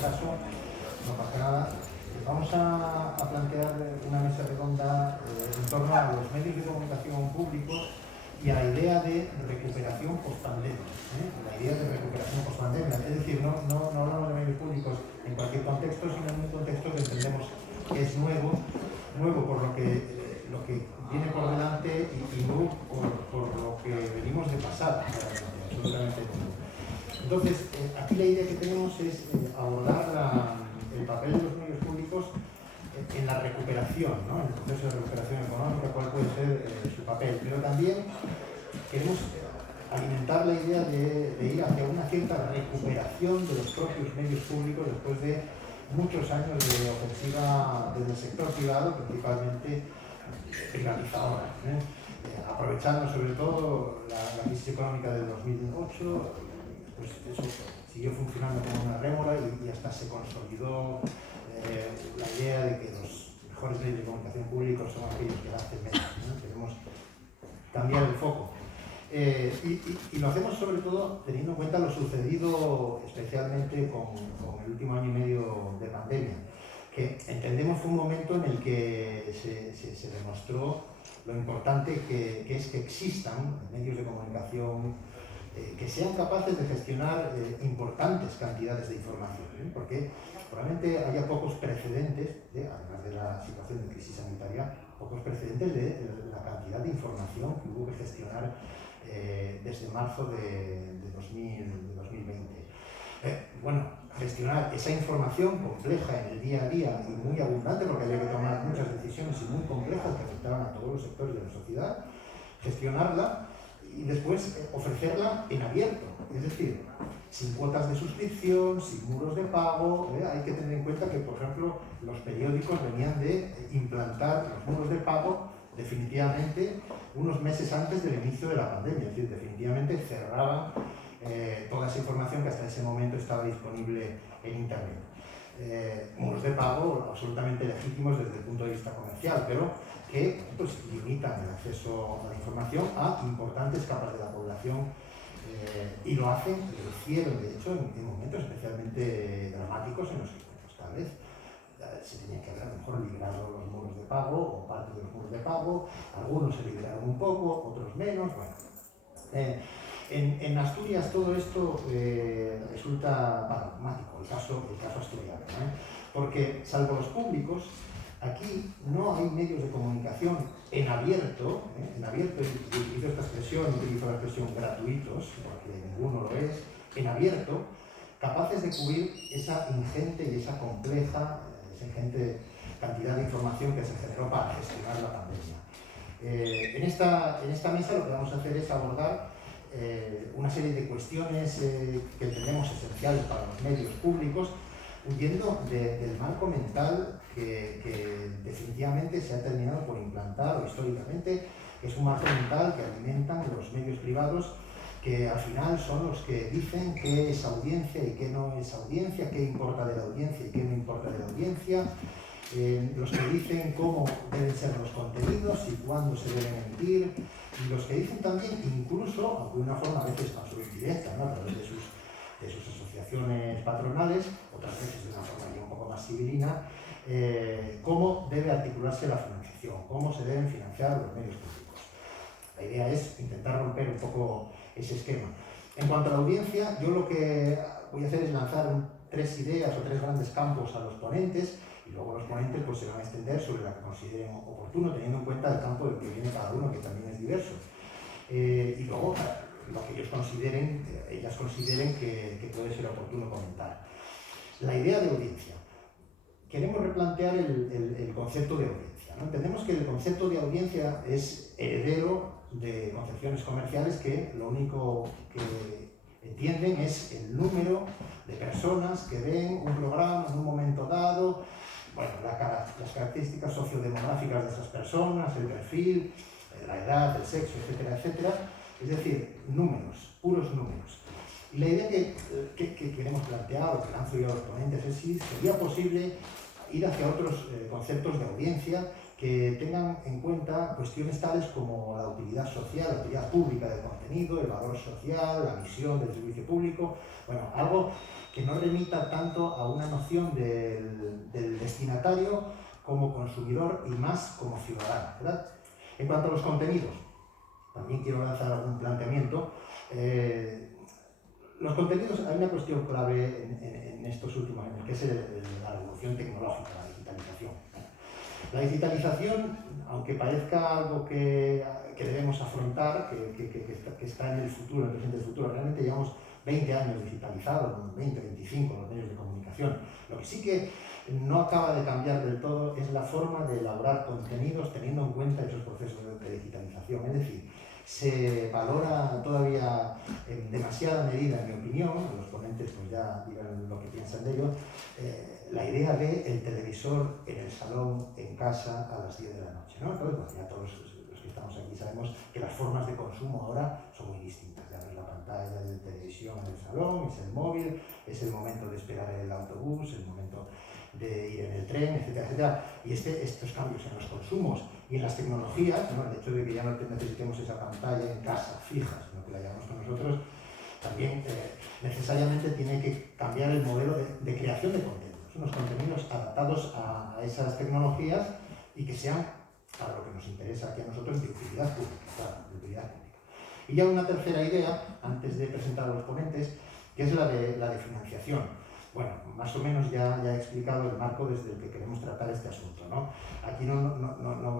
caso, no pasa nada. Vamos a plantear una mesa redonda en torno a los medios de comunicación públicos y a la idea de recuperación post-pandemia. La idea de recuperación post-pandemia. Es decir, no hablamos de medios públicos en cualquier contexto, sino en un contexto que entendemos que es nuevo por lo que viene por delante y nuevo por lo que venimos de pasar, absolutamente nuevo. Entonces, aquí la idea que tenemos es abordar el papel de los medios públicos en la recuperación, ¿no? En el proceso de recuperación económica, cuál puede ser su papel. Pero también queremos alimentar la idea de ir hacia una cierta recuperación de los propios medios públicos después de muchos años de ofensiva desde el sector privado, principalmente privatizadora, aprovechando sobre todo la crisis económica del 2008, pues eso siguió funcionando como una rémora y hasta se consolidó la idea de que los mejores medios de comunicación públicos son aquellos que hacen medios, ¿no? Queremos cambiar el foco. Y lo hacemos sobre todo teniendo en cuenta lo sucedido especialmente con el último año y medio de pandemia, que entendemos fue un momento en el que se demostró lo importante que es que existan medios de comunicación que sean capaces de gestionar importantes cantidades de información, porque probablemente haya pocos precedentes, además de la situación de crisis sanitaria, pocos precedentes de la cantidad de información que hubo que gestionar desde marzo de 2020. Bueno, gestionar esa información compleja en el día a día y muy abundante, porque había que tomar muchas decisiones y muy complejas que afectaban a todos los sectores de la sociedad, gestionarla y después ofrecerla en abierto, es decir, sin cuotas de suscripción, sin muros de pago. Hay que tener en cuenta que, por ejemplo, los periódicos venían de implantar los muros de pago definitivamente unos meses antes del inicio de la pandemia, es decir, definitivamente cerraban toda esa información que hasta ese momento estaba disponible en Internet. Muros de pago absolutamente legítimos desde el punto de vista comercial, pero que pues, limitan el acceso a la información a importantes capas de la población y lo hacen, lo hicieron de hecho en momentos especialmente dramáticos en los que pues, tal vez se tenía que haber a lo mejor liberado los muros de pago o parte de los muros de pago, algunos se liberaron un poco, otros menos, bueno. En Asturias todo esto resulta paradigmático, el caso asturiano, porque salvo los públicos, aquí no hay medios de comunicación en abierto, y utilizo esta expresión, utilizo la expresión gratuitos, porque ninguno lo es, en abierto, capaces de cubrir esa ingente y esa compleja, esa ingente cantidad de información que se generó para gestionar la pandemia. En esta mesa lo que vamos a hacer es abordar una serie de cuestiones que entendemos esenciales para los medios públicos, huyendo del marco mental que definitivamente se ha terminado por implantar o históricamente, que es un marco mental que alimentan los medios privados, que al final son los que dicen qué es audiencia y qué no es audiencia, qué importa de la audiencia y qué no importa de la audiencia, los que dicen cómo deben ser los contenidos y cuándo se deben emitir, y los que dicen también, incluso, aunque de una forma a veces más indirecta, ¿no? A través de sus asociaciones patronales, otras veces de una forma ya un poco más civilina, cómo debe articularse la financiación, cómo se deben financiar los medios públicos. La idea es intentar romper un poco ese esquema. En cuanto a la audiencia, yo lo que voy a hacer es lanzar 3 ideas o 3 grandes campos a los ponentes, y luego los ponentes pues, se van a extender sobre la que consideren oportuno, teniendo en cuenta el campo del que viene cada uno, que también es diverso. Y luego lo que ellas consideren que puede ser oportuno comentar. La idea de audiencia. Queremos replantear el concepto de audiencia, ¿no? Entendemos que el concepto de audiencia es heredero de concepciones comerciales que lo único que entienden es el número de personas que ven un programa en un momento dado, bueno, las características sociodemográficas de esas personas, el perfil, la edad, el sexo, etcétera, etcétera. Es decir, números, puros números. Y la idea que queremos plantear, o que lanzo yo a los ponentes, es si sería posible ir hacia otros conceptos de audiencia que tengan en cuenta cuestiones tales como la utilidad social, la utilidad pública del contenido, el valor social, la misión del servicio público, bueno, algo que no remita tanto a una noción del destinatario como consumidor y más como ciudadano, ¿verdad? En cuanto a los contenidos, también quiero lanzar algún planteamiento. Los contenidos, hay una cuestión clave en estos últimos años, que es la revolución tecnológica, la digitalización. La digitalización, aunque parezca algo que debemos afrontar, que está en el futuro, en el presente del futuro, realmente llevamos 20 años digitalizados, 20, 25 los medios de comunicación. Lo que sí que no acaba de cambiar del todo es la forma de elaborar contenidos teniendo en cuenta esos procesos de digitalización. Es decir, se valora todavía en demasiada medida, en mi opinión, los ponentes pues ya dirán lo que piensan de ello, la idea de el televisor en el salón, en casa, a las 10 de la noche, ¿no? Entonces, pues ya todos los que estamos aquí sabemos que las formas de consumo ahora son muy distintas. Ya ves la pantalla de televisión en el salón, es el móvil, es el momento de esperar en el autobús, el momento de ir en el tren, etcétera, etcétera. Y estos cambios en los consumos y en las tecnologías, ¿no? El hecho de que ya no necesitemos esa pantalla en casa, fija, sino que la llevamos con nosotros, también necesariamente tiene que cambiar el modelo de creación de contenidos. Unos contenidos adaptados a esas tecnologías y que sean, para lo que nos interesa aquí a nosotros, de utilidad pública. Claro, de utilidad pública. Y ya una tercera idea, antes de presentar a los ponentes, que es la de financiación. Bueno, más o menos ya he explicado el marco desde el que queremos tratar este asunto, ¿no? Aquí no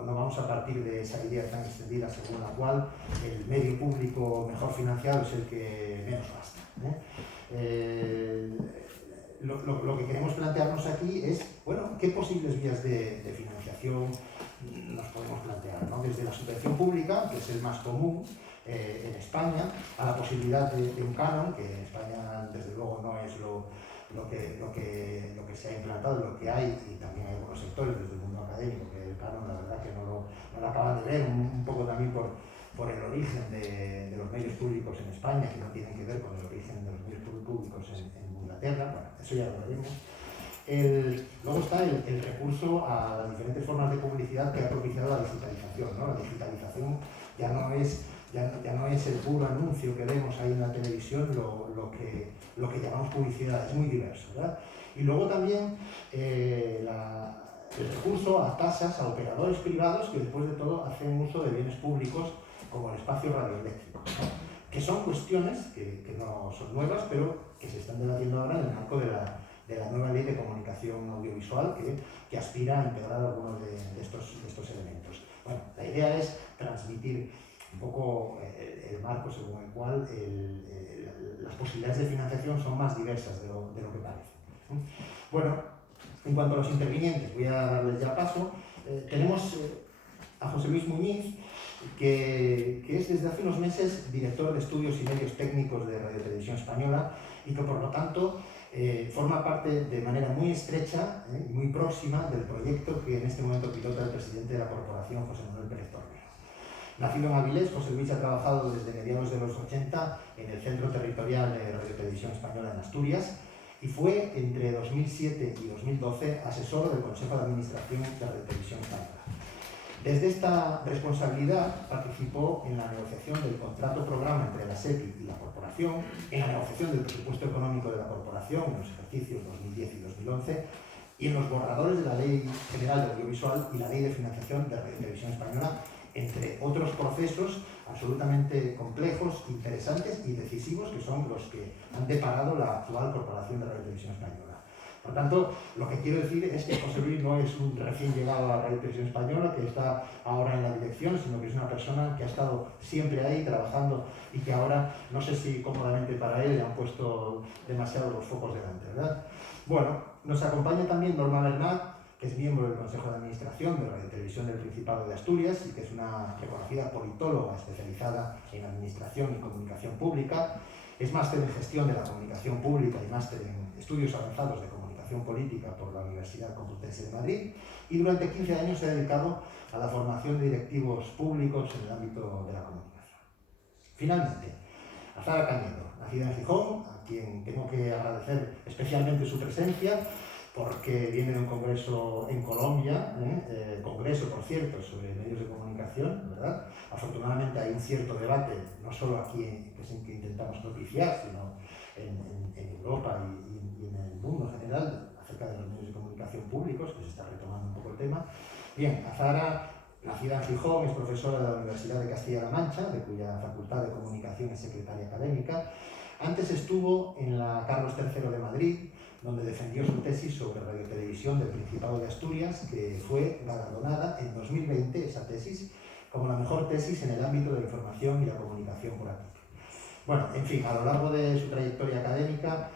vamos a partir de esa idea tan extendida según la cual el medio público mejor financiado es el que menos gasta, ¿eh? Lo que queremos plantearnos aquí es, bueno, qué posibles vías de financiación nos podemos plantear, ¿no? Desde la subvención pública, que es el más común en España, a la posibilidad de un canon, que en España desde luego no es lo que se ha implantado, lo que hay, y también hay algunos sectores desde el mundo académico que el canon la verdad que no lo acaban de ver, un poco también por el origen de los medios públicos en España, que no tienen que ver con el origen de los medios públicos en Inglaterra. Bueno, eso ya lo veremos. Luego está el recurso a las diferentes formas de publicidad que ha propiciado la digitalización, ¿no? La digitalización ya no es el puro anuncio que vemos ahí en la televisión lo que llamamos publicidad, es muy diverso, ¿verdad? Y luego también el recurso a tasas, a operadores privados que después de todo hacen uso de bienes públicos como el espacio radioeléctrico, ¿no? Que son cuestiones que no son nuevas, pero que se están debatiendo ahora en el marco de la nueva ley de comunicación audiovisual que aspira a integrar algunos de estos elementos. Bueno, la idea es transmitir un poco el marco según el cual las posibilidades de financiación son más diversas de lo que parece. Bueno, en cuanto a los intervinientes, voy a darles ya paso. Tenemos a José Luis Muñiz, que es desde hace unos meses director de estudios y medios técnicos de Radio Televisión Española y que por lo tanto forma parte de manera muy estrecha y muy próxima del proyecto que en este momento pilota el presidente de la corporación, José Manuel Pérez Tornero. Nacido en Avilés, José Luis ha trabajado desde mediados de los 80 en el Centro Territorial de Radio Televisión Española en Asturias y fue entre 2007 y 2012 asesor del Consejo de Administración de Radio Televisión Española. Desde esta responsabilidad participó en la negociación del contrato programa entre la SEPI y la corporación, en la negociación del presupuesto económico de la corporación en los ejercicios 2010 y 2011 y en los borradores de la Ley General de Audiovisual y la Ley de Financiación de Radio Televisión Española, entre otros procesos absolutamente complejos, interesantes y decisivos que son los que han deparado la actual Corporación de Radio Televisión Española. Por tanto, lo que quiero decir es que José Luis no es un recién llegado a la Radio Televisión Española que está ahora en la dirección, sino que es una persona que ha estado siempre ahí trabajando y que ahora, no sé si cómodamente para él, le han puesto demasiado los focos delante, ¿verdad? Bueno, nos acompaña también Norma Bernat, que es miembro del Consejo de Administración de Radio Televisión del Principado de Asturias y que es una reconocida politóloga especializada en Administración y Comunicación Pública. Es máster en Gestión de la Comunicación Pública y máster en Estudios Avanzados de Comunicación Política por la Universidad Complutense de Madrid y durante 15 años se ha dedicado a la formación de directivos públicos en el ámbito de la comunicación. Finalmente, Azara Cañedo, nacida en Gijón, a quien tengo que agradecer especialmente su presencia, porque viene de un congreso en Colombia, congreso, por cierto, sobre medios de comunicación, ¿verdad? Afortunadamente hay un cierto debate, no solo aquí, que es el que intentamos propiciar, sino en Europa y en el mundo en general, acerca de los medios de comunicación públicos, que se está retomando un poco el tema. Bien, Azahara, nacida en Gijón, es profesora de la Universidad de Castilla-La Mancha, de cuya Facultad de Comunicación es secretaria académica. Antes estuvo en la Carlos III de Madrid, donde defendió su tesis sobre radiotelevisión del Principado de Asturias, que fue galardonada en 2020, esa tesis, como la mejor tesis en el ámbito de la información y la comunicación por aquí. Bueno, en fin, a lo largo de su trayectoria académica,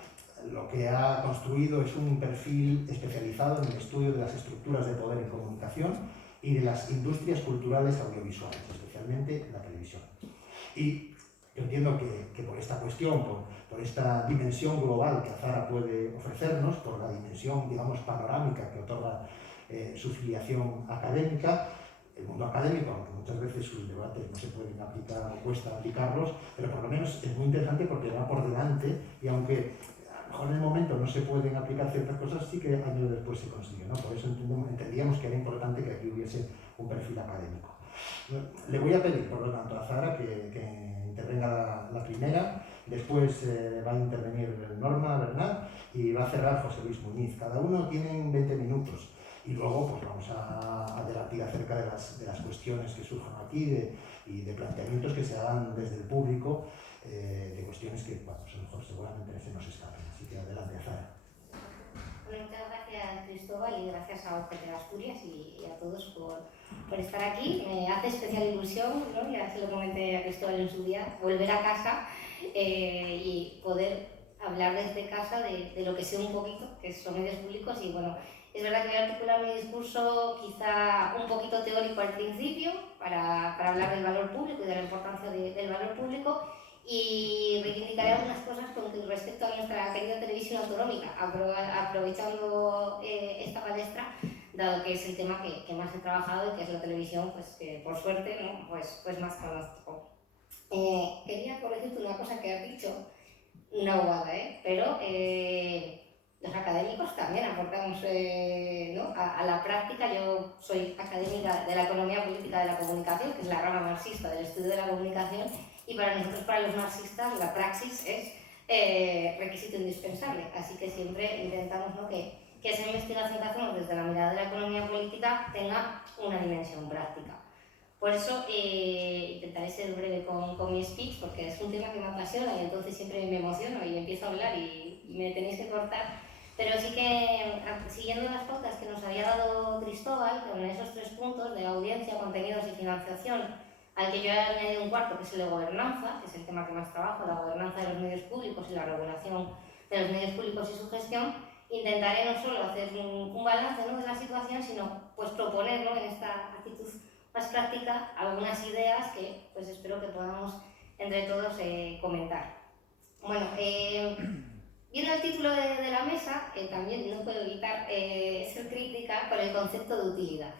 lo que ha construido es un perfil especializado en el estudio de las estructuras de poder en comunicación y de las industrias culturales audiovisuales, especialmente la televisión. Y yo entiendo que por esta cuestión, por esta dimensión global que Azahara puede ofrecernos, por la dimensión, digamos, panorámica que otorga su filiación académica, el mundo académico, aunque muchas veces sus debates no se pueden aplicar o cuesta aplicarlos, pero por lo menos es muy interesante porque va por delante y aunque a lo mejor en el momento no se pueden aplicar ciertas cosas, sí que años después se consiguen, ¿no? Por eso entendíamos que era importante que aquí hubiese un perfil académico. Le voy a pedir, por lo tanto, a Azahara que intervenga la primera, después va a intervenir Norma Bernat y va a cerrar José Luis Muñiz. Cada uno tiene 20 minutos. Y luego pues vamos a debatir acerca de las cuestiones que surjan aquí y de planteamientos que se hagan desde el público, de cuestiones que, bueno, pues a lo mejor seguramente se nos escapen. Así que adelante, Azahara. Bueno, muchas gracias, Cristóbal, y gracias a OGT de Asturias y a todos por estar aquí. Me hace especial ilusión, ¿no? Ya se lo comenté a Cristóbal en su día, volver a casa y poder hablar desde casa de lo que sé un poquito, que son medios públicos. Y bueno, es verdad que voy a articular mi discurso quizá un poquito teórico al principio para hablar del valor público y de la importancia del valor público, y reivindicaré algunas cosas con respecto a nuestra querida televisión autonómica, aprovechando esta palestra, dado que es el tema que más he trabajado y que es la televisión, pues que por suerte, ¿no? pues más conozco. Quería corregirte una cosa que has dicho, una bobada, pero los académicos también aportamos ¿no? a la práctica. Yo soy académica de la economía política de la comunicación, que es la rama marxista del estudio de la comunicación, y para nosotros, para los marxistas, la praxis es requisito indispensable. Así que siempre intentamos, ¿no? que esa investigación que hacemos desde la mirada de la economía política tenga una dimensión práctica. Por eso intentaré ser breve con mi speech, porque es un tema que me apasiona y entonces siempre me emociono y empiezo a hablar y me tenéis que cortar. Pero sí que, siguiendo las pautas que nos había dado Cristóbal, con esos 3 puntos de audiencia, contenidos y financiación, al que yo he añadido un cuarto, que es el de gobernanza, que es el tema que más trabajo, la gobernanza de los medios públicos y la regulación de los medios públicos y su gestión, intentaré no solo hacer un balance, ¿no? de la situación, sino pues proponer, ¿no? en esta actitud más práctica algunas ideas que pues espero que podamos entre todos comentar. Bueno, viendo el título de la mesa, también no puedo evitar ser crítica con el concepto de utilidad.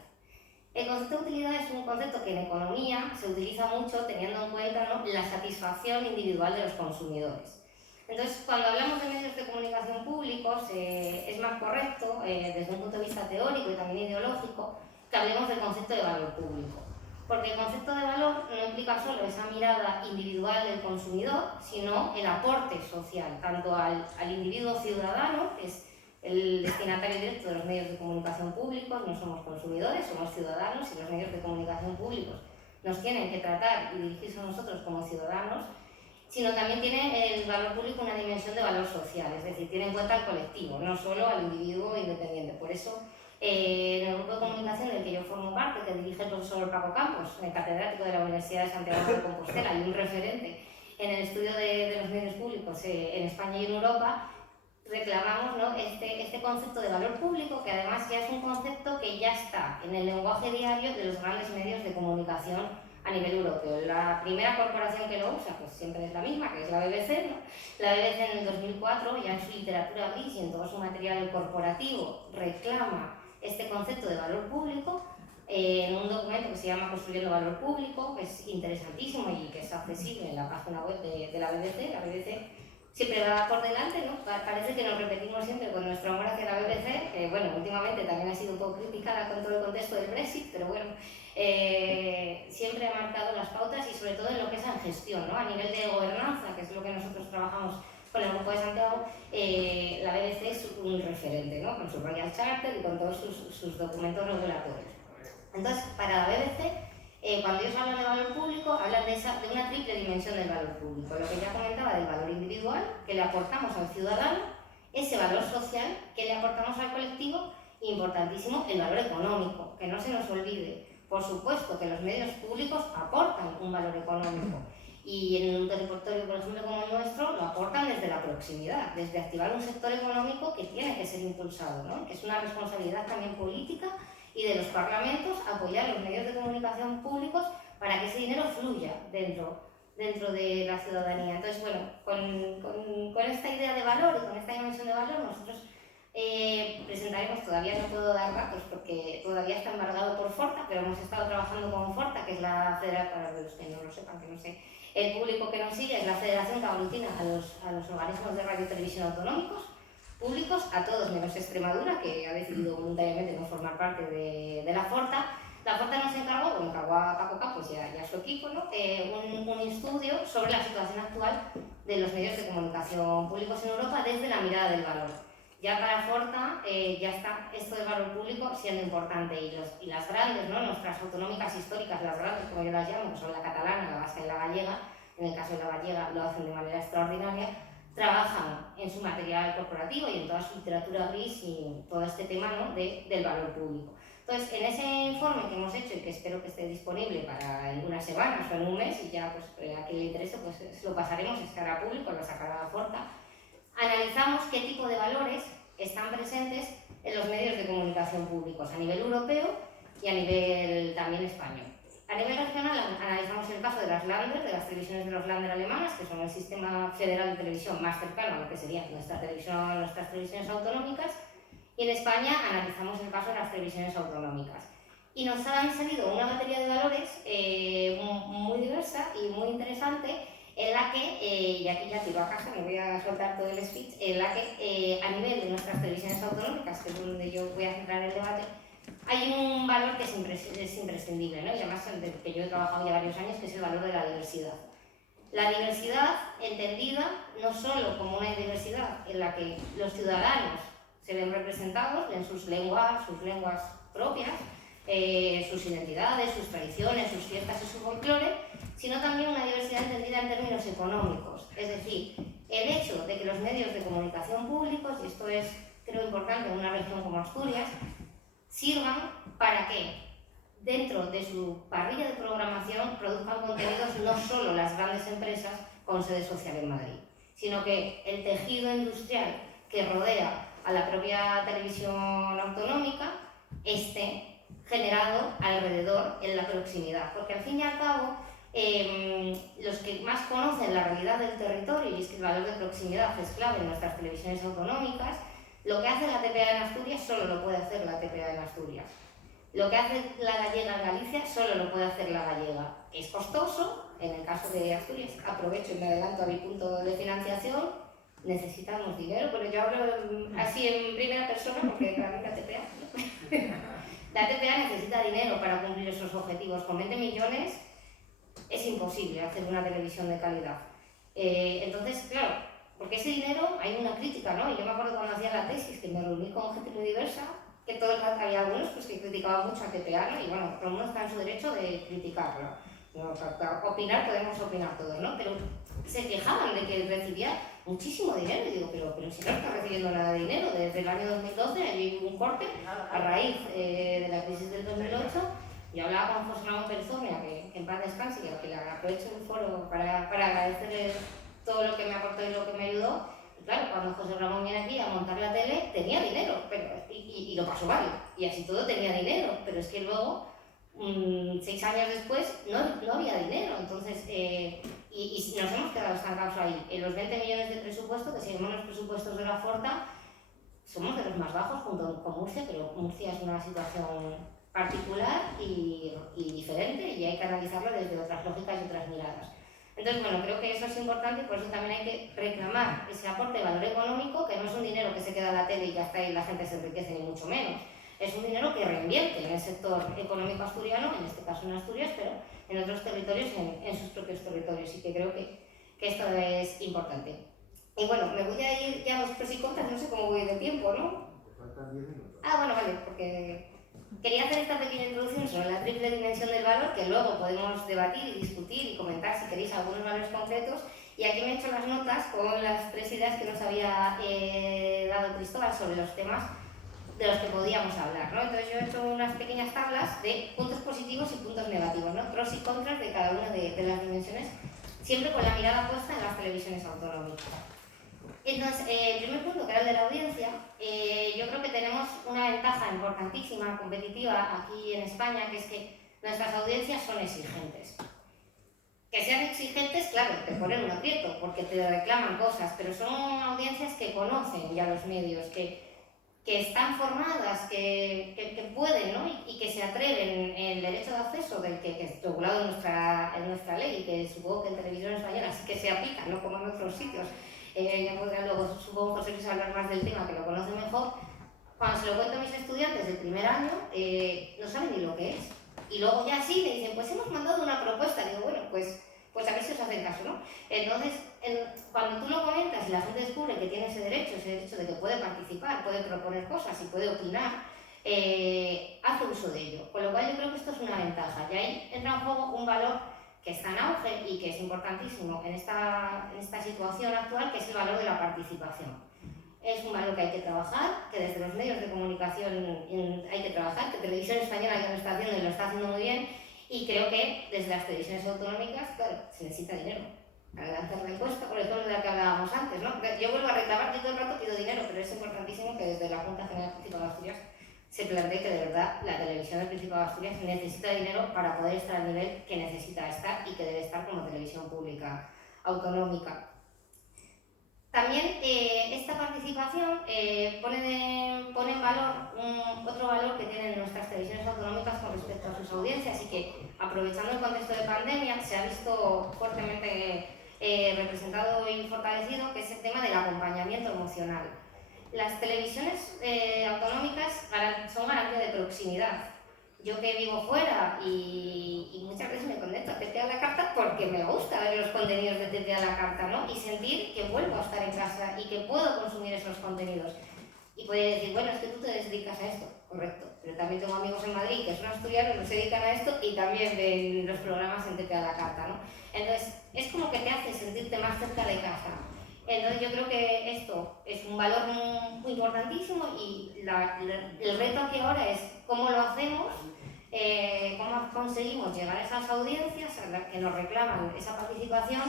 El concepto de utilidad es un concepto que en economía se utiliza mucho teniendo en cuenta, ¿no? la satisfacción individual de los consumidores. Entonces, cuando hablamos de medios de comunicación públicos, es más correcto, desde un punto de vista teórico y también ideológico, que hablemos del concepto de valor público. Porque el concepto de valor no implica solo esa mirada individual del consumidor, sino el aporte social, tanto al individuo ciudadano, que es el destinatario directo de los medios de comunicación públicos. No somos consumidores, somos ciudadanos, y los medios de comunicación públicos nos tienen que tratar y dirigirse a nosotros como ciudadanos, sino también tiene el valor público una dimensión de valor social, es decir, tiene en cuenta al colectivo, no solo al individuo independiente. Por eso, en el grupo de comunicación del que yo formo parte, que dirige el profesor Paco Campos, el catedrático de la Universidad de Santiago de Compostela y un referente en el estudio de los medios públicos en España y en Europa, reclamamos, ¿no? este concepto de valor público, que además ya es un concepto que ya está en el lenguaje diario de los grandes medios de comunicación a nivel europeo. La primera corporación que lo usa, pues siempre es la misma, que es la BBC, ¿no? La BBC en el 2004, ya en su literatura gris y en todo su material corporativo, reclama este concepto de valor público en un documento que se llama Construyendo Valor Público, que es interesantísimo y que es accesible en la página web de la BBC. La BBC siempre va por delante, ¿no? Parece que nos repetimos siempre con nuestro amor hacia la BBC, que bueno, últimamente también ha sido un poco criticada con todo el contexto del Brexit, pero bueno, siempre ha marcado las pautas y sobre todo en lo que es la gestión, ¿no? A nivel de gobernanza, que es lo que nosotros trabajamos con el Grupo de Santiago, la BBC es un referente, ¿no? Con su Royal Charter y con todos sus documentos regulatorios. Entonces, para la BBC, cuando ellos hablan de valor público, hablan de una triple dimensión del valor público. Lo que ya comentaba del valor individual, que le aportamos al ciudadano, ese valor social que le aportamos al colectivo, y importantísimo, el valor económico, que no se nos olvide. Por supuesto que los medios públicos aportan un valor económico, y en un territorio, por ejemplo, como el nuestro, lo aportan desde la proximidad, desde activar un sector económico que tiene que ser impulsado, ¿no? Que es una responsabilidad también política y de los parlamentos apoyar los medios de comunicación públicos para que ese dinero fluya dentro de la ciudadanía. Entonces, bueno, con esta idea de valor y con esta dimensión de valor, nosotros presentaremos, todavía no puedo dar datos porque todavía está embargado por Forta, pero hemos estado trabajando con Forta, que es la federación, para los que no lo sepan, que no sé, el público que nos sigue, es la federación que aglutina a los organismos de radio y televisión autonómicos, públicos, a todos menos Extremadura, que ha decidido voluntariamente no formar parte de la Forta. La Forta nos encargó, o encargó a Paco Campos y a su equipo, ¿no? un estudio sobre la situación actual de los medios de comunicación públicos en Europa desde la mirada del valor. Ya para Forta ya está esto del valor público siendo importante, y las grandes, ¿no? Nuestras autonómicas históricas, las grandes como yo las llamo, que son la catalana, la vasca y la gallega, en el caso de la gallega lo hacen de manera extraordinaria, trabajan en su material corporativo y en toda su literatura gris y todo este tema, ¿no? del valor público. Entonces, en ese informe que hemos hecho y que espero que esté disponible para en unas semanas o en un mes, y ya pues, a quien le interese pues lo pasaremos, es que hará público, lo sacará Forta, analizamos qué tipo de valores están presentes en los medios de comunicación públicos a nivel europeo y a nivel también español. A nivel regional analizamos el caso de las Länder, de las televisiones de los Länder alemanas, que son el sistema federal de televisión más cercano a lo que serían nuestras televisiones autonómicas, y en España analizamos el caso de las televisiones autonómicas. Y nos han salido una batería de valores muy diversa y muy interesante, en la que, y aquí ya tiro a casa, me voy a soltar todo el speech, en la que a nivel de nuestras televisiones autonómicas, que es donde yo voy a centrar el debate, hay un valor que es imprescindible, ¿no? Y además del que yo he trabajado ya varios años, que es el valor de la diversidad. La diversidad entendida no solo como una diversidad en la que los ciudadanos se ven representados en sus lenguas propias, sus identidades, sus tradiciones, sus fiestas y su folclore, sino también una diversidad entendida en términos económicos. Es decir, el hecho de que los medios de comunicación públicos, y esto es, creo, importante en una región como Asturias, sirvan para que dentro de su parrilla de programación produzcan contenidos no solo las grandes empresas con sede social en Madrid, sino que el tejido industrial que rodea a la propia televisión autonómica esté generado alrededor, en la proximidad, porque al fin y al cabo los que más conocen la realidad del territorio, y es que el valor de proximidad es clave en nuestras televisiones autonómicas, lo que hace la TPA en Asturias solo lo puede hacer la TPA en Asturias. Lo que hace la gallega en Galicia solo lo puede hacer la gallega. Es costoso, en el caso de Asturias, aprovecho y me adelanto a mi punto de financiación, necesitamos dinero, pero yo hablo así en primera persona porque la TPA, ¿no? La TPA necesita dinero para cumplir esos objetivos. Con 20 millones es imposible hacer una televisión de calidad. Entonces, claro, porque ese dinero, hay una crítica, ¿no? Y yo me acuerdo cuando hacía la tesis, que me reuní con gente muy diversa, que había algunos pues, que criticaban mucho a TPA, ¿no? Y bueno, todo el mundo está en su derecho de criticarlo. ¿No? Opinar podemos opinar todos, ¿no? Pero se quejaban de que recibía muchísimo dinero. Y digo, pero si no está recibiendo nada de dinero, desde el año 2012 hay un corte a raíz de la crisis del 2008. Yo hablaba con José Ramón Perzonia, que en paz descanse, y que le aprovecho el foro para agradecerle todo lo que me aportó y lo que me ayudó. Y claro, cuando José Ramón viene aquí a montar la tele, tenía dinero, y lo pasó mal, y así todo tenía dinero, pero es que luego, 6 años después, no había dinero. Entonces, y nos hemos quedado estancados ahí. En los 20 millones de presupuesto, que seguimos los presupuestos de la Forta, somos de los más bajos junto con Murcia, pero Murcia es una situación particular y diferente, y hay que analizarlo desde otras lógicas y otras miradas. Entonces, bueno, creo que eso es importante y por eso también hay que reclamar ese aporte de valor económico, que no es un dinero que se queda en la tele y ya está y la gente se enriquece, ni mucho menos. Es un dinero que reinvierte en el sector económico asturiano, en este caso en Asturias, pero en otros territorios, en sus propios territorios. Y que creo que esto es importante. Y bueno, me voy a ir ya a los pros y contras, no sé cómo voy de tiempo, ¿no? Faltan 10 minutos. Ah, bueno, vale, porque quería hacer esta pequeña introducción sobre la triple dimensión del valor, que luego podemos debatir y discutir y comentar si queréis algunos valores concretos. Y aquí me he hecho las notas con las 3 ideas que nos había dado Cristóbal sobre los temas de los que podíamos hablar, ¿no? Entonces yo he hecho unas pequeñas tablas de puntos positivos y puntos negativos, ¿no? Pros y contras de cada una de las dimensiones, siempre con la mirada puesta en las televisiones autonómicas. Entonces, el primer punto, que era el de la audiencia, yo creo que tenemos una ventaja importantísima, competitiva, aquí en España, que es que nuestras audiencias son exigentes. Que sean exigentes, claro, te ponen un aprieto, porque te reclaman cosas, pero son audiencias que conocen ya los medios, que están formadas, que pueden, ¿no? Y que se atreven. El derecho de acceso, del que es regulado en nuestra ley, y que supongo que en televisión española sí que se aplica, no como en otros sitios. Ya podrá luego, supongo, José Luis hablar más del tema, que lo conoce mejor. Cuando se lo cuento a mis estudiantes del primer año, no saben ni lo que es. Y luego ya sí me dicen, pues hemos mandado una propuesta. Digo, bueno, pues a ver si os hacen caso, ¿no? Entonces, cuando tú lo comentas y la gente descubre que tiene ese derecho de que puede participar, puede proponer cosas y puede opinar, hace uso de ello. Con lo cual yo creo que esto es una ventaja. Y ahí entra en juego un valor que está en auge y que es importantísimo en esta situación actual, que es el valor de la participación. Es un valor que hay que trabajar, que desde los medios de comunicación hay que trabajar, que Televisión Española ya lo está haciendo y lo está haciendo muy bien, y creo que desde las televisiones autonómicas, claro, se necesita dinero para lanzar la encuesta, por ejemplo, de la que hablábamos antes, ¿no? Yo vuelvo a reclamar, yo todo el rato pido dinero, pero es importantísimo que desde la Junta General del Principado de Asturias se plantee que de verdad la televisión del Principado de Asturias necesita dinero para poder estar al nivel que necesita estar y que debe estar como televisión pública autonómica. También esta participación pone en valor otro valor que tienen nuestras televisiones autonómicas con respecto a sus audiencias, y que, aprovechando el contexto de pandemia, se ha visto fuertemente representado y fortalecido, que es el tema del acompañamiento emocional. Las televisiones autonómicas son garantía de proximidad. Yo que vivo fuera y muchas veces me conecto a TT a la carta porque me gusta ver los contenidos de TT a la carta, ¿no? Y sentir que vuelvo a estar en casa y que puedo consumir esos contenidos. Y puede decir, bueno, es que tú te dedicas a esto, correcto. Pero también tengo amigos en Madrid que son asturianos, que se dedican a esto y también ven los programas en TT a la carta, ¿no? Entonces, es como que te hace sentirte más cerca de casa. Entonces yo creo que esto es un valor muy importantísimo, y el reto aquí ahora es cómo lo hacemos, cómo conseguimos llegar a esas audiencias a las que nos reclaman esa participación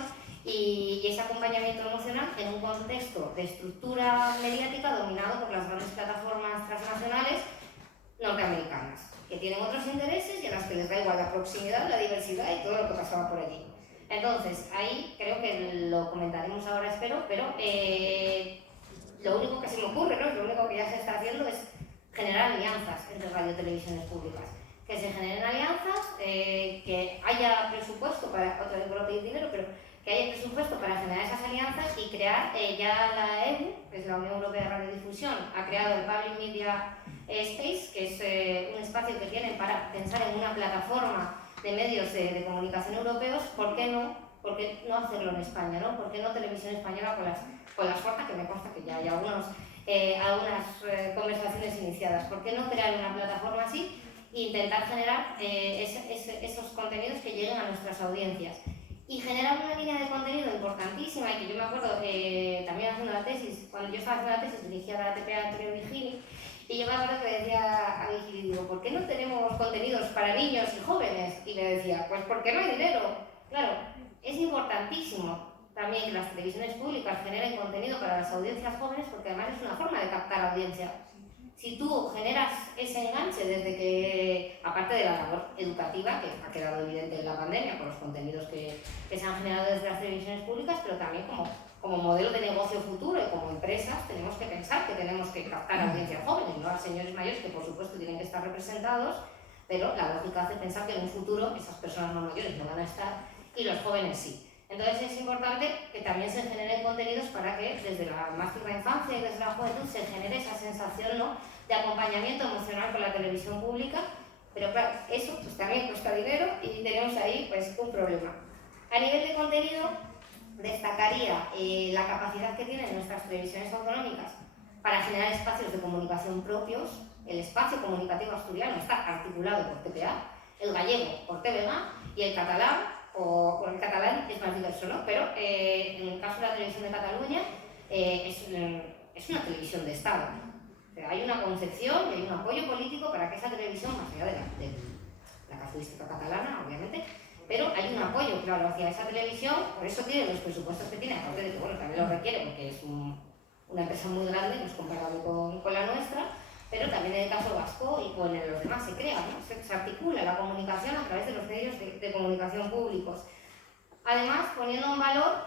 y ese acompañamiento emocional en un contexto de estructura mediática dominado por las grandes plataformas transnacionales norteamericanas, que tienen otros intereses y a las que les da igual la proximidad, la diversidad y todo lo que pasaba por allí. Entonces, ahí creo que lo comentaremos ahora, espero, pero lo único que se me ocurre, ¿no? Lo único que ya se está haciendo es generar alianzas entre radiotelevisiones públicas. Que se generen alianzas, que haya presupuesto para, otra vez por pedir dinero, pero que haya presupuesto para generar esas alianzas y crear ya la EU, que es la Unión Europea de Radiodifusión, ha creado el Public Media Space, que es un espacio que tienen para pensar en una plataforma de medios de comunicación europeos. ¿Por qué no hacerlo en España, ¿no? ¿Por qué no Televisión Española con las fuerzas, que me consta que ya hay algunas conversaciones iniciadas? ¿Por qué no crear una plataforma así e intentar generar esos contenidos que lleguen a nuestras audiencias? Y generar una línea de contenido importantísima, y que yo me acuerdo también haciendo la tesis, cuando yo estaba haciendo la tesis dirigía la ATP a Antonio Virgili, y yo me acuerdo que decía a Virgili, digo, ¿por qué no tenemos contenidos para niños y jóvenes? Y le decía, pues porque no hay dinero. Claro, es importantísimo también que las televisiones públicas generen contenido para las audiencias jóvenes, porque además es una forma de captar audiencia. Si tú generas ese enganche desde que, aparte de la labor educativa, que ha quedado evidente en la pandemia con los contenidos que se han generado desde las televisiones públicas, pero también como modelo de negocio futuro y como empresas tenemos que pensar que tenemos que captar audiencias jóvenes, no a señores mayores, que por supuesto tienen que estar representados, pero la lógica hace pensar que en un futuro esas personas no mayores no van a estar y los jóvenes sí. Entonces es importante que también se generen contenidos para que desde la más tierna infancia y desde la juventud se genere esa sensación, ¿no?, de acompañamiento emocional con la televisión pública, pero claro, eso pues también cuesta dinero y tenemos ahí pues un problema. A nivel de contenido, destacaría la capacidad que tienen nuestras televisiones autonómicas para generar espacios de comunicación propios. El espacio comunicativo asturiano está articulado por TPA, el gallego por TVG y el catalán, o el catalán es más diverso, ¿no? Pero en el caso de la televisión de Cataluña es una televisión de Estado. O sea, hay una concepción y hay un apoyo político para que esa televisión, más allá de la casuística catalana, obviamente, pero hay un apoyo, claro, hacia esa televisión, por eso tiene los presupuestos que tiene, aparte de que, bueno, también lo requiere porque es una empresa muy grande, no es comparable con la nuestra, pero también en el caso vasco y con los demás se crea, ¿no? Se articula la comunicación a través de los medios de comunicación públicos. Además, poniendo en valor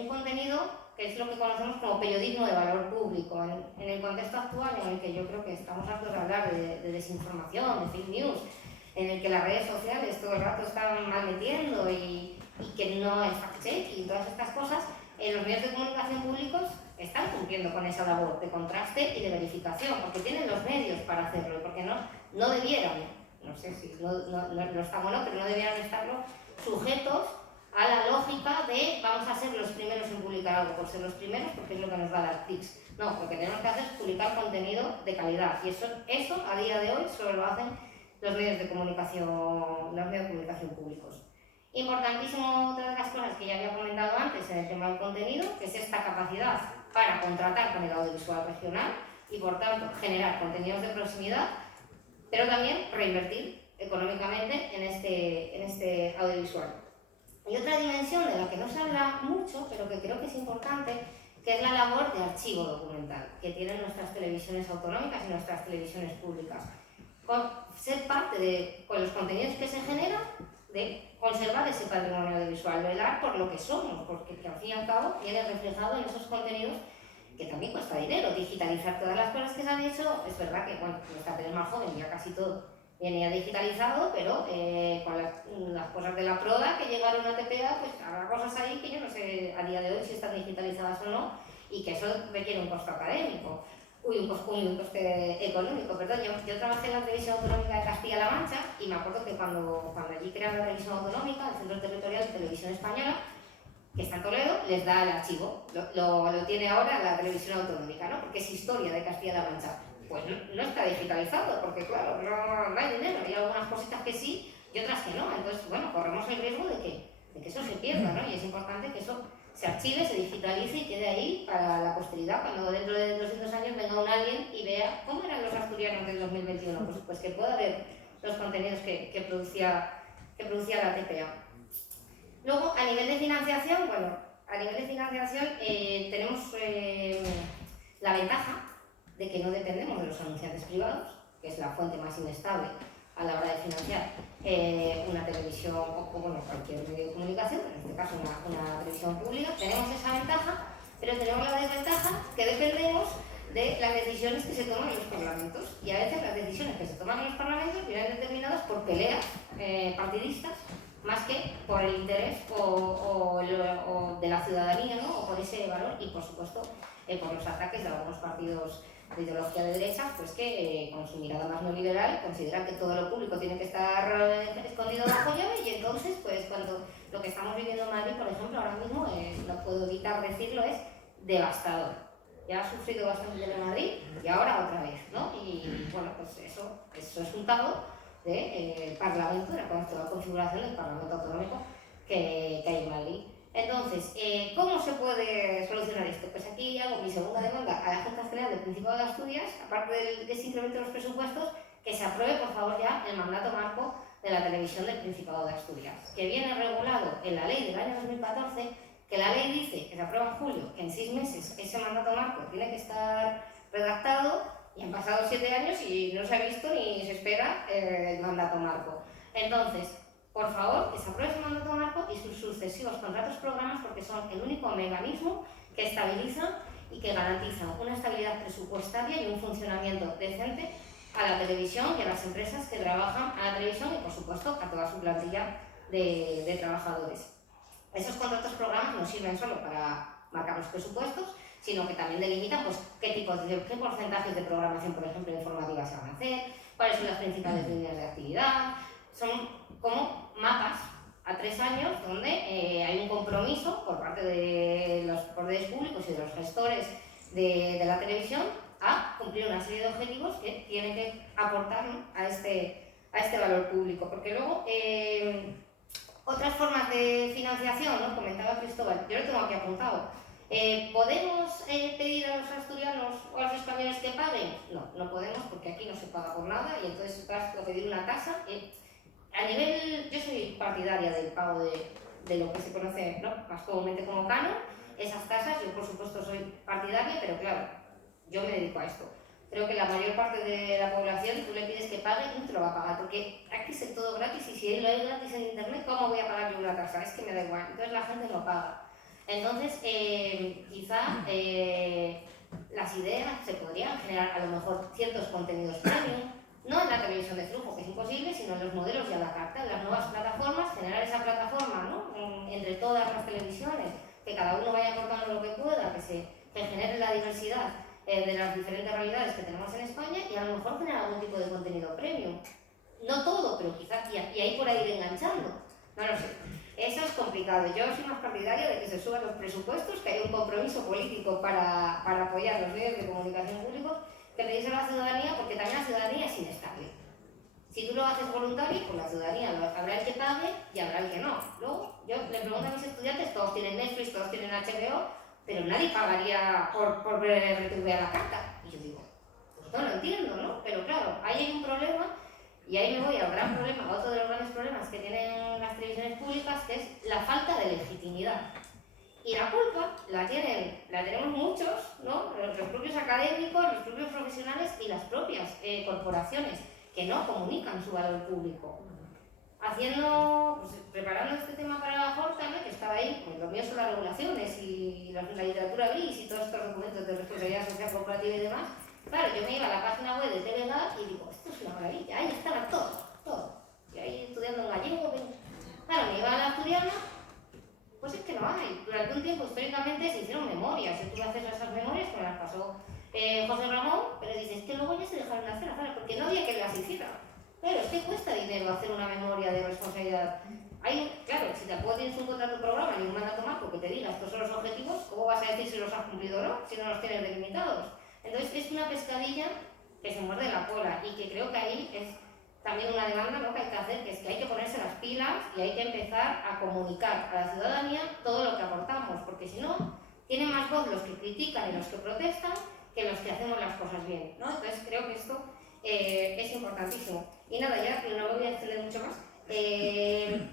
un contenido que es lo que conocemos como periodismo de valor público, en el contexto actual en el que yo creo que estamos hartos de hablar de desinformación, de fake news, en el que las redes sociales todo el rato están mal metiendo y que no es fact-check y todas estas cosas, los medios de comunicación públicos están cumpliendo con esa labor de contraste y de verificación, porque tienen los medios para hacerlo y porque no debieran, no sé si no están o no, pero no debieran estarlo sujetos a la lógica de vamos a ser los primeros en publicar algo por ser los primeros porque es lo que nos va a dar clics. No, lo que tenemos que hacer es publicar contenido de calidad y eso a día de hoy solo lo hacen los medios de comunicación públicos. Importantísimo, otra de las cosas que ya había comentado antes en el tema del contenido, que es esta capacidad para contratar con el audiovisual regional y por tanto generar contenidos de proximidad, pero también reinvertir económicamente en este audiovisual. Y otra dimensión de la que no se habla mucho, pero que creo que es importante, que es la labor de archivo documental que tienen nuestras televisiones autonómicas y nuestras televisiones públicas. Ser parte con los contenidos que se generan, de conservar ese patrimonio audiovisual, velar por lo que somos, porque al fin y al cabo viene reflejado en esos contenidos que también cuesta dinero. Digitalizar todas las cosas que se han hecho, es verdad que, bueno, nuestra tele es más joven, ya casi todo viene ya digitalizado, pero con las cosas de la proda que llegaron a TPA, pues habrá cosas ahí que yo no sé a día de hoy si están digitalizadas o no, y que eso requiere un costo académico. Un coste económico, perdón. Yo trabajé en la televisión autonómica de Castilla-La Mancha y me acuerdo que cuando allí crearon la televisión autonómica, el Centro Territorial de Televisión Española, que está en Toledo, les da el archivo. Lo tiene ahora la televisión autonómica, ¿no? Porque es historia de Castilla-La Mancha. Pues no está digitalizado, porque claro, no hay dinero. Hay algunas cositas que sí y otras que no. Entonces, bueno, corremos el riesgo de que eso se pierda, ¿no? Y es importante que eso se archive, se digitalice y quede ahí para la posteridad, cuando dentro de 200 años venga un alien y vea cómo eran los asturianos del 2021, pues que pueda ver los contenidos que producía la TPA. Luego, a nivel de financiación, tenemos la ventaja de que no dependemos de los anunciantes privados, que es la fuente más inestable a la hora de financiar una televisión o cualquier medio de comunicación, en este caso una televisión pública. Tenemos esa ventaja, pero tenemos la desventaja que dependemos de las decisiones que se toman en los parlamentos. Y a veces las decisiones que se toman en los parlamentos vienen determinadas por peleas partidistas, más que por el interés o de la ciudadanía, ¿no? O por ese valor y, por supuesto, por los ataques de algunos partidos de ideología de derecha, pues que con su mirada más neoliberal consideran que todo lo público tiene que estar escondido bajo llave y entonces, pues cuando lo que estamos viviendo en Madrid, por ejemplo, ahora mismo, no puedo evitar decirlo, es devastador. Ya ha sufrido bastante en Madrid y ahora otra vez, ¿no? Y bueno, pues eso es resultado del Parlamento, de la configuración del Parlamento Autonómico que hay en Madrid. Entonces, ¿cómo se puede solucionar esto? Pues aquí hago mi segunda demanda a la Junta General del Principado de Asturias, aparte de ese incremento de los presupuestos, que se apruebe por favor ya el mandato marco de la televisión del Principado de Asturias, que viene regulado en la ley del año 2014, que la ley dice que se aprueba en julio, que en 6 meses ese mandato marco tiene que estar redactado, y han pasado 7 años y no se ha visto ni se espera el mandato marco. Entonces, por favor, que se apruebe ese mandato marco y sus sucesivos contratos programas, porque son el único mecanismo que estabiliza y que garantiza una estabilidad presupuestaria y un funcionamiento decente a la televisión y a las empresas que trabajan a la televisión y, por supuesto, a toda su plantilla de trabajadores. esos contratos programas no sirven solo para marcar los presupuestos, sino que también delimitan pues, qué porcentajes de programación, por ejemplo, informativa se van a hacer, cuáles son las principales líneas de actividad. Son como mapas a 3 años donde hay un compromiso por parte de los poderes públicos y de los gestores de la televisión a cumplir una serie de objetivos que tienen que aportar, ¿no?, a este valor público. Porque luego, otras formas de financiación, ¿no?, comentaba Cristóbal, yo lo tengo aquí apuntado. ¿Podemos pedir a los asturianos o a los españoles que paguen? No, no podemos, porque aquí no se paga por nada y entonces vas a pedir una tasa. A nivel, yo soy partidaria del pago de lo que se conoce, ¿no?, más comúnmente como canon. Esas tasas, yo por supuesto soy partidaria, pero claro, yo me dedico a esto. Creo que la mayor parte de la población, tú le pides que pague y no te lo va a pagar, porque aquí es todo gratis y si lo hay gratis en internet, ¿cómo voy a pagar yo una tasa? Es que me da igual. Entonces la gente no paga. Entonces, quizá las ideas se podrían generar a lo mejor ciertos contenidos premium, no en la televisión de flujo, que es imposible, sino en los modelos y a la carta, en las nuevas plataformas, generar esa plataforma, ¿no?, entre todas las televisiones, que cada uno vaya aportando lo que pueda, que genere la diversidad de las diferentes realidades que tenemos en España y a lo mejor generar algún tipo de contenido premium. No todo, pero quizás, y ahí por ahí ir enganchando. No lo sé. Eso es complicado. Yo soy más partidaria de que se suban los presupuestos, que haya un compromiso político para apoyar los medios de comunicación públicos, que le dice a la ciudadanía, porque también la ciudadanía es inestable. Si tú lo haces voluntario, pues la ciudadanía habrá el que pague y habrá el que no. Luego, yo le pregunto a mis estudiantes, todos tienen Netflix, todos tienen HBO, pero nadie pagaría por ver RTV a la carta. Y yo digo, pues no lo entiendo, ¿no? Pero claro, ahí hay un problema. Y ahí me voy al gran problema, a otro de los grandes problemas que tienen las televisiones públicas, que es la falta de legitimidad. Y la culpa la tenemos muchos, ¿no?, los propios académicos, los propios profesionales y las propias corporaciones, que no comunican su valor público. Preparando este tema para la Jorge, ¿no?, que estaba ahí, pues lo mío son las regulaciones y la literatura gris y todos estos documentos de responsabilidad social corporativa y demás. Claro, yo me iba a la página web de TVGA y digo, esto es una maravilla, ahí estaba todo. Y ahí estudiando en gallego, claro, me iba a la asturiana, pues es que no hay. Durante un tiempo, históricamente, se hicieron memorias, y tú haces esas memorias, que me las pasó José Ramón, pero dices que luego ya se dejaron de hacer, claro, porque no había que las hiciera. Claro, es que cuesta dinero hacer una memoria de responsabilidad. Claro, si tampoco tienes un contrato de programa ni un mandato marco que te diga estos son los objetivos, ¿cómo vas a decir si los has cumplido o no, si no los tienes delimitados? Entonces es una pescadilla que se muerde la cola y que creo que ahí es también una demanda, ¿no?, que hay que hacer, que es que hay que ponerse las pilas y hay que empezar a comunicar a la ciudadanía todo lo que aportamos, porque si no, tienen más voz los que critican y los que protestan que los que hacemos las cosas bien, ¿no? Entonces creo que esto es importantísimo. Y nada, ya no me voy a extender mucho más.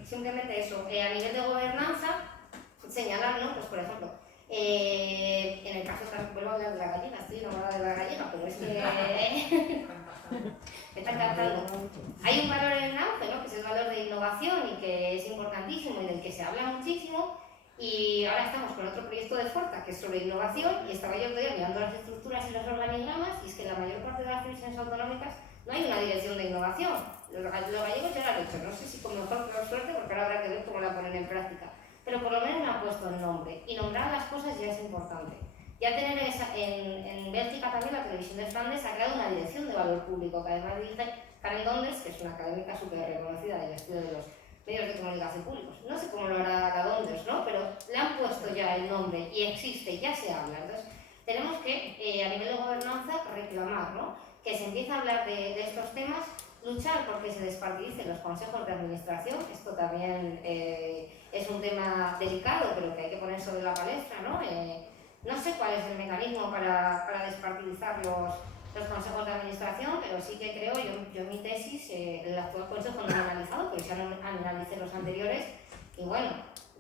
Simplemente eso, a nivel de gobernanza, señalar, ¿no?, pues por ejemplo, en el caso, vuelvo a hablar de la gallega, estoy enamorada de la gallega, pero es que me está encantando. Hay un valor en el auge, ¿no?, que es el valor de innovación y que es importantísimo y del que se habla muchísimo. Y ahora estamos con otro proyecto de Forta que es sobre innovación y estaba yo todavía mirando las estructuras y los organigramas y es que la mayor parte de las televisiones autonómicas no hay una dirección de innovación. Los gallegos ya lo han hecho, no sé si con mejor o peor suerte porque ahora habrá que ver cómo la ponen en práctica. Pero por lo menos me han puesto el nombre y nombrar las cosas ya es importante. Ya tener en Bélgica también la televisión de Flandes ha creado una dirección de valor público que además dirige Karen Donders, que es una académica súper reconocida del estudio de los medios de comunicación públicos. No sé cómo lo hará la Donders, ¿no?, pero le han puesto ya el nombre y existe, ya se habla. Entonces tenemos que a nivel de gobernanza reclamar, ¿no?, que se empiece a hablar de estos temas, luchar porque se despartidicen los consejos de administración. Esto también es un tema delicado, pero que hay que poner sobre la palestra, ¿no? No sé cuál es el mecanismo para despartidizar los consejos de administración, pero sí que creo, yo en mi tesis, el actual consejo no lo he analizado, pero sí analicé los anteriores, y bueno,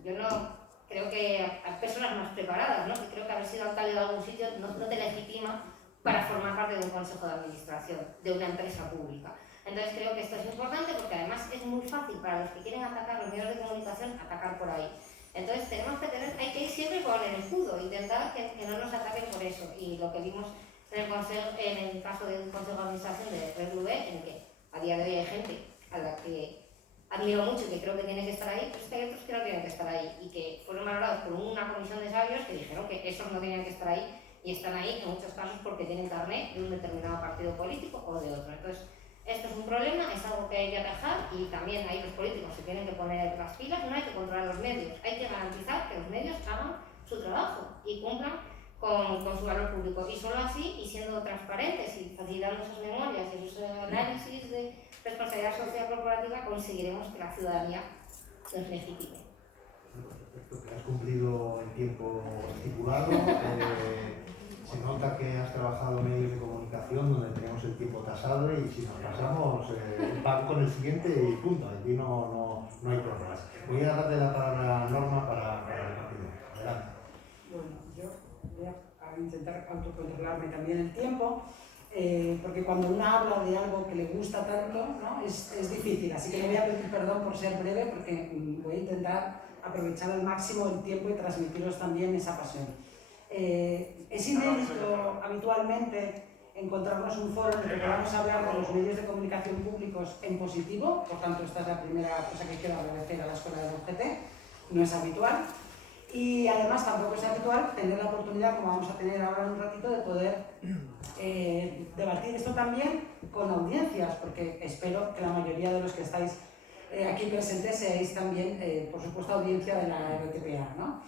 yo no creo que hay personas más preparadas, ¿no?, que creo que haber sido alcalde de algún sitio no te legitima para formar parte de un consejo de administración, de una empresa pública. Entonces creo que esto es importante porque además es muy fácil para los que quieren atacar los medios de comunicación, atacar por ahí. Entonces hay que ir siempre con el escudo, intentar que no nos ataquen por eso. Y lo que vimos en el caso del Consejo de Administración de RTV, en el que a día de hoy hay gente a la que admiro mucho y que creo que tiene que estar ahí, pero hay otros que no tienen que estar ahí y que fueron valorados por una comisión de sabios que dijeron que esos no tenían que estar ahí y están ahí en muchos casos porque tienen carné de un determinado partido político o de otro. Entonces, esto es un problema, es algo que hay que atajar y también ahí los políticos se tienen que poner las pilas, no hay que controlar los medios, hay que garantizar que los medios hagan su trabajo y cumplan con su valor público. Y solo así, y siendo transparentes y facilitando esas memorias y esos análisis de responsabilidad social corporativa, conseguiremos que la ciudadanía los legitime. Perfecto, que has cumplido el tiempo estipulado. Se nota que has trabajado en medios de comunicación donde tenemos el tiempo tasado y si nos pasamos, pago con el siguiente y punto. Aquí no hay problemas. Voy a darle la palabra a Norma para el partido. Adelante. Bueno, yo voy a intentar autocontrolarme también el tiempo, porque cuando uno habla de algo que le gusta tanto, ¿no? es difícil. Así que le voy a pedir perdón por ser breve, porque voy a intentar aprovechar al máximo el tiempo y transmitiros también esa pasión. Es inédito habitualmente encontrarnos un foro en el que podamos hablar de los medios de comunicación públicos en positivo, por tanto esta es la primera cosa que quiero agradecer a la Escuela del UGT, no es habitual. Y además tampoco es habitual tener la oportunidad, como vamos a tener ahora en un ratito, de poder debatir esto también con audiencias, porque espero que la mayoría de los que estáis aquí presentes seáis también, por supuesto, audiencia de la RTPA, ¿no?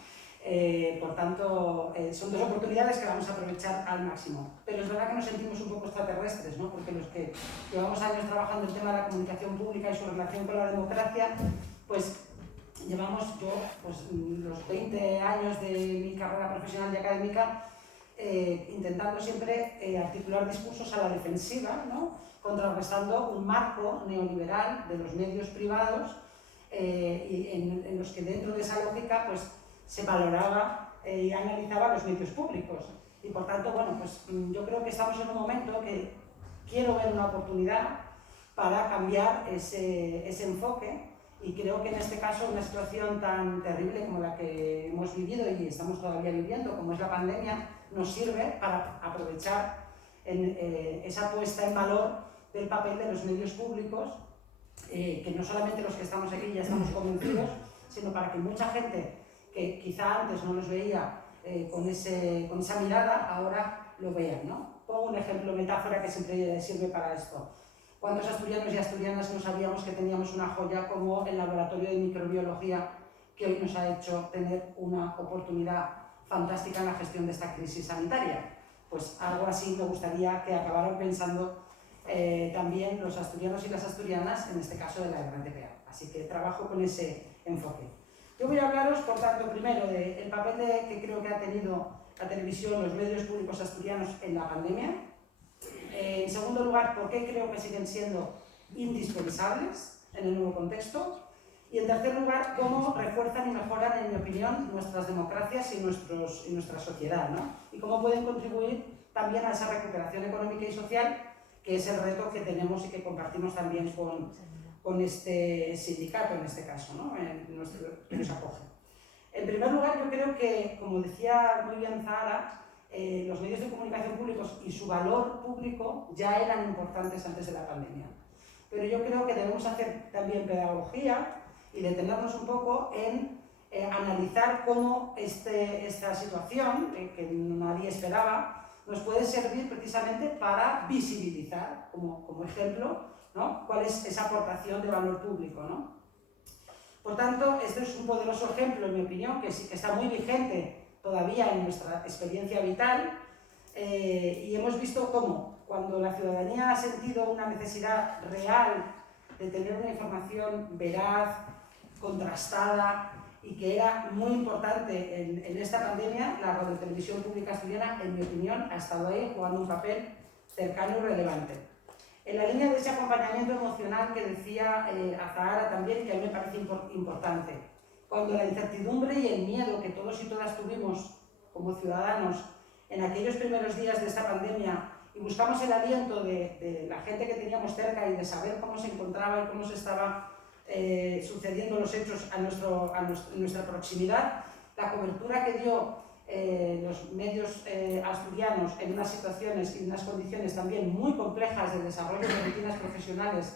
Por tanto, son dos oportunidades que vamos a aprovechar al máximo. Pero es verdad que nos sentimos un poco extraterrestres, ¿no? Porque los que llevamos años trabajando el tema de la comunicación pública y su relación con la democracia, pues llevamos los 20 años de mi carrera profesional y académica intentando siempre articular discursos a la defensiva, ¿no? Contrarrestando un marco neoliberal de los medios privados y en los que dentro de esa lógica pues, se valoraba y analizaba los medios públicos. Y por tanto, bueno, pues yo creo que estamos en un momento que quiero ver una oportunidad para cambiar ese enfoque. Y creo que en este caso una situación tan terrible como la que hemos vivido y estamos todavía viviendo, como es la pandemia, nos sirve para aprovechar esa puesta en valor del papel de los medios públicos, que no solamente los que estamos aquí ya estamos convencidos, sino para que mucha gente que quizá antes no los veía con esa mirada, ahora lo vean, ¿no? Pongo un ejemplo, metáfora que siempre sirve para esto. ¿Cuántos asturianos y asturianas no sabíamos que teníamos una joya como el laboratorio de microbiología que hoy nos ha hecho tener una oportunidad fantástica en la gestión de esta crisis sanitaria? Pues algo así me gustaría que acabaran pensando también los asturianos y las asturianas, en este caso de la RTPA. Así que trabajo con ese enfoque. Yo voy a hablaros, por tanto, primero del papel que creo que ha tenido la televisión, los medios públicos asturianos en la pandemia. En segundo lugar, por qué creo que siguen siendo indispensables en el nuevo contexto. Y en tercer lugar, cómo refuerzan y mejoran, en mi opinión, nuestras democracias y nuestra sociedad, ¿no? Y cómo pueden contribuir también a esa recuperación económica y social, que es el reto que tenemos y que compartimos también con este sindicato, en este caso, ¿no? Que nos acoge. En primer lugar, yo creo que, como decía muy bien Zahara, los medios de comunicación públicos y su valor público ya eran importantes antes de la pandemia. Pero yo creo que debemos hacer también pedagogía y detenernos un poco en analizar cómo esta situación, que nadie esperaba, nos puede servir precisamente para visibilizar, como ejemplo, ¿no? Cuál es esa aportación de valor público, ¿no? Por tanto, este es un poderoso ejemplo, en mi opinión, que está muy vigente todavía en nuestra experiencia vital, y hemos visto cómo cuando la ciudadanía ha sentido una necesidad real de tener una información veraz, contrastada y que era muy importante en esta pandemia, la radiotelevisión pública asturiana, en mi opinión, ha estado ahí jugando un papel cercano y relevante. En la línea de ese acompañamiento emocional que decía Zahara también, que a mí me parece importante. Cuando la incertidumbre y el miedo que todos y todas tuvimos como ciudadanos en aquellos primeros días de esta pandemia y buscamos el aliento de la gente que teníamos cerca y de saber cómo se encontraba y cómo se estaba sucediendo los hechos en nuestra proximidad, la cobertura que dio los medios asturianos en unas situaciones y unas condiciones también muy complejas de desarrollo de rutinas profesionales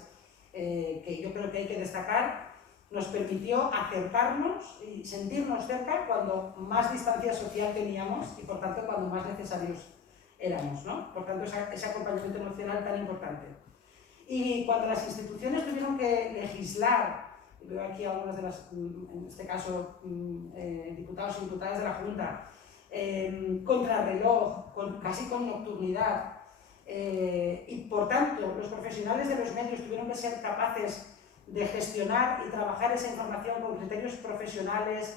que yo creo que hay que destacar, nos permitió acercarnos y sentirnos cerca cuando más distancia social teníamos y por tanto cuando más necesarios éramos, ¿no? Por tanto ese acompañamiento emocional tan importante. Y cuando las instituciones tuvieron que legislar, veo aquí algunas de las, en este caso, diputados y diputadas de la Junta, contrarreloj, casi con nocturnidad, y por tanto los profesionales de los medios tuvieron que ser capaces de gestionar y trabajar esa información con criterios profesionales,